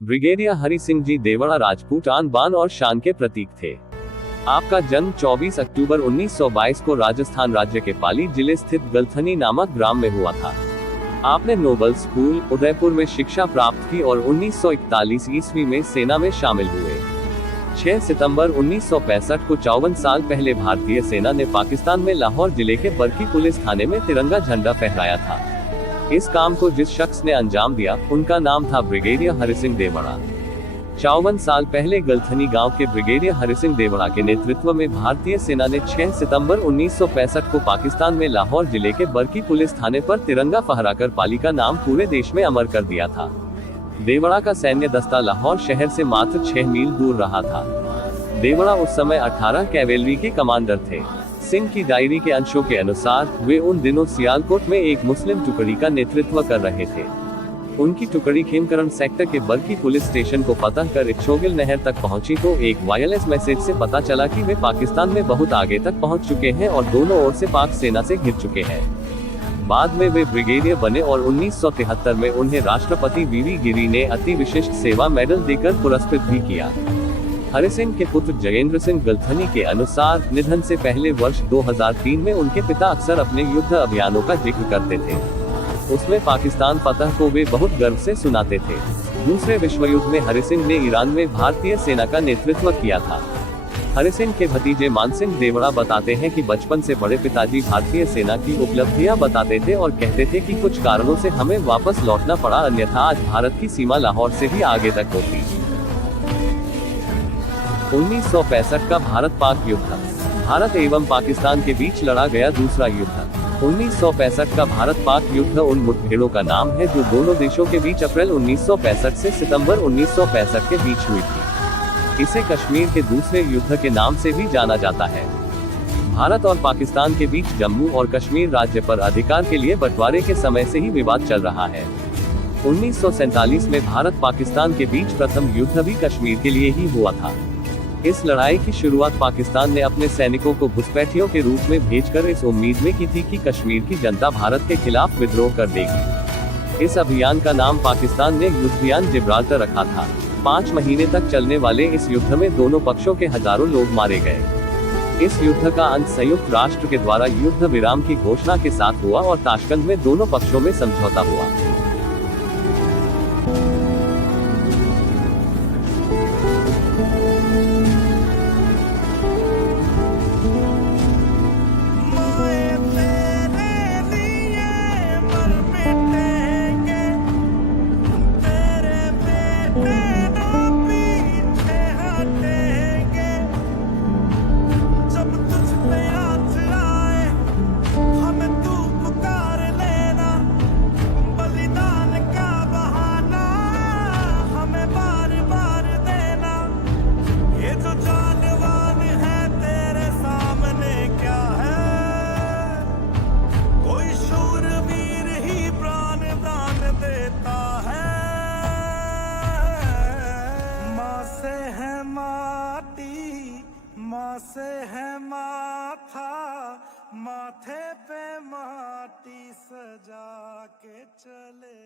Brigadier Hari Singh ji Devda Rajput आन बान और शान के प्रतीक थे। आपका जन्म 24 अक्टूबर 1922 को राजस्थान राज्य के पाली जिले स्थित गलथनी नामक ग्राम में हुआ था। आपने नोबल स्कूल उदयपुर में शिक्षा प्राप्त की और 1941 ईस्वी में सेना में शामिल हुए। 6 सितंबर 1965 को 54 साल पहले भारतीय सेना ने पाकिस्तान में लाहौर जिले के बरकी पुलिस थाने में तिरंगा झंडा फहराया था। इस काम को जिस शख्स ने अंजाम दिया, उनका नाम था ब्रिगेडियर हरि सिंह देवड़ा। 54 साल पहले गलथनी गांव के ब्रिगेडियर हरि सिंह देवड़ा के नेतृत्व में भारतीय सेना ने 6 सितंबर 1965 को पाकिस्तान में लाहौर जिले के बरकी पुलिस थाने पर तिरंगा फहराकर पाली का नाम पूरे देश में अमर कर दिया था। देवड़ा का सैन्य दस्ता लाहौर शहर से मात्र 6 मील दूर रहा था। देवड़ा उस समय 18 कैवेलरी के कमांडर थे। सिंह की डायरी के अंशों के अनुसार वे उन दिनों सियालकोट में एक मुस्लिम टुकड़ी का नेतृत्व कर रहे थे। उनकी टुकड़ी खेमकरण सेक्टर के बरकी पुलिस स्टेशन को फतह कर इच्छोगिल नहर तक पहुंची तो एक वायरलेस मैसेज से पता चला कि वे पाकिस्तान में बहुत आगे तक पहुंच चुके हैं और दोनों ओर से पाक सेना से घिर चुके हैं। बाद में वे ब्रिगेडियर बने और 1973 में उन्हें राष्ट्रपति वीवी गिरी ने अति विशिष्ट सेवा मेडल देकर पुरस्कृत भी किया। हरि सिंह के पुत्र जयेंद्र सिंह गलथनी के अनुसार निधन से पहले वर्ष 2003 में उनके पिता अक्सर अपने युद्ध अभियानों का जिक्र करते थे। उसमें पाकिस्तान फतह को वे बहुत गर्व से सुनाते थे। दूसरे विश्व युद्ध में हरि सिंह ने ईरान में भारतीय सेना का नेतृत्व किया था। हरि सिंह के भतीजे मान सिंह देवड़ा बताते हैं कि बचपन से बड़े पिताजी भारतीय सेना की उपलब्धियां बताते थे और कहते थे कि कुछ कारणों से हमें वापस लौटना पड़ा, अन्यथा आज भारत की सीमा लाहौर से भी आगे तक होती। 1965 का भारत पाक युद्ध। भारत एवं पाकिस्तान के बीच लड़ा गया दूसरा युद्ध। 1965 का भारत पाक युद्ध उन मुठभेड़ों का नाम है जो दोनों देशों के बीच अप्रैल 1965 से सितंबर 1965 के बीच हुई थी। इसे कश्मीर के दूसरे युद्ध के नाम से भी जाना जाता है। भारत और पाकिस्तान के बीच जम्मू और कश्मीर राज्य पर अधिकार के लिए बंटवारे के समय से ही विवाद चल रहा है। 1947 में भारत पाकिस्तान के बीच प्रथम युद्ध भी कश्मीर के लिए ही हुआ था। इस लड़ाई की शुरुआत पाकिस्तान ने अपने सैनिकों को घुसपैठियों के रूप में भेजकर इस उम्मीद में की थी कि कश्मीर की जनता भारत के खिलाफ विद्रोह कर देगी। इस अभियान का नाम पाकिस्तान ने युद्धाभियान जिब्राल्टर रखा था। 5 महीने तक चलने वाले इस युद्ध में दोनों पक्षों के हजारों लोग मारे गए। इस युद्ध का अंत संयुक्त राष्ट्र के द्वारा युद्ध विराम की घोषणा के साथ हुआ और ताशकंद में दोनों पक्षों में समझौता हुआ। माँ से है माथा, माथे पे माटी सजा के चले।